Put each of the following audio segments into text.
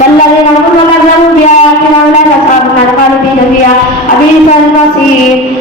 والذين هم كذبوا بآياتنا أولئك أصحاب النار خالدين فيها وبئس المصير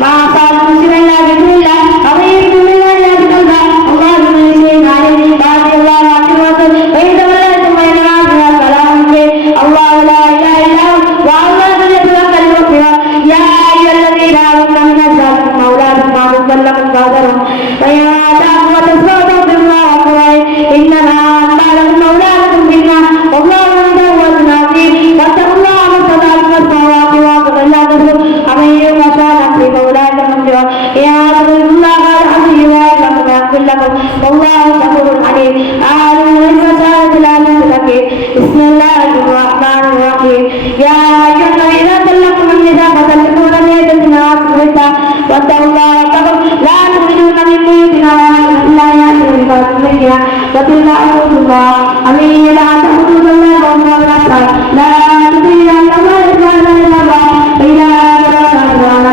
ما أصابكم من إلا بإذن الله ومن يرد بالله يهد قلبه والله بكل شيء عليم وأطيعوا الله وأطيعوا الرسول وإن توليتم فإنما علينا البلاغ المبين الله لا إله إلا هو وعلى الله فليتوكل المؤمنون يا أيها الذين آمنوا من أزواجكم وأولادكم عدوا لكم فاحذروهم وإن آتاكم وتسمعوا فاغفروا الله وقولوا إنما أموالكم وأولادكم فتنة والله عنده أجر عظيم واتقوا الله ما استطعتم واسمعوا وأطيعوا إلا الرسول ومن يوق شح نفسه فأولئك هم المفلحون يا رسول الله قال حسبي ذلك لكم يغفر لكم والله غفور حليم عالم المسألة لا تنسى بسم الله الرحمن الرحيم يا أيها الذين طلقتم النساء فطلقوهن لعدتهن وأحصوا واتقوا الله ربكم لا تخرجوهن من بيوتهن إلا يأتين بفاحشة وتلك حدود الله ومن يلعن حدود الله فهو الأبصار لا تطيعن الله إلا الله فإذا فأتوهن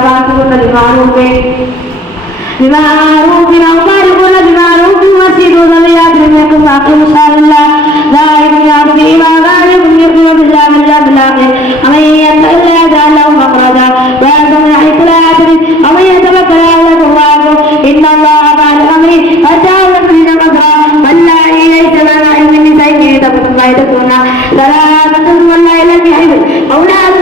بمعروف أو فارقوهن بمعروف وأشهدوا ذوي عدل منكم وأقيموا شهادة الله ذلكم يعظ به ما ذلكم يؤمن بالله واليوم الآخر ومن يتق الله يجعل له مخرجا ويرزقه من حيث لا يحتسب ومن يتوكل على الله إن الله بالغ أمره قد جعل لكم من الأسرى واللائي ليس لنا علم النساء تبكون ثلاثة واللائي لم يحبن أولاد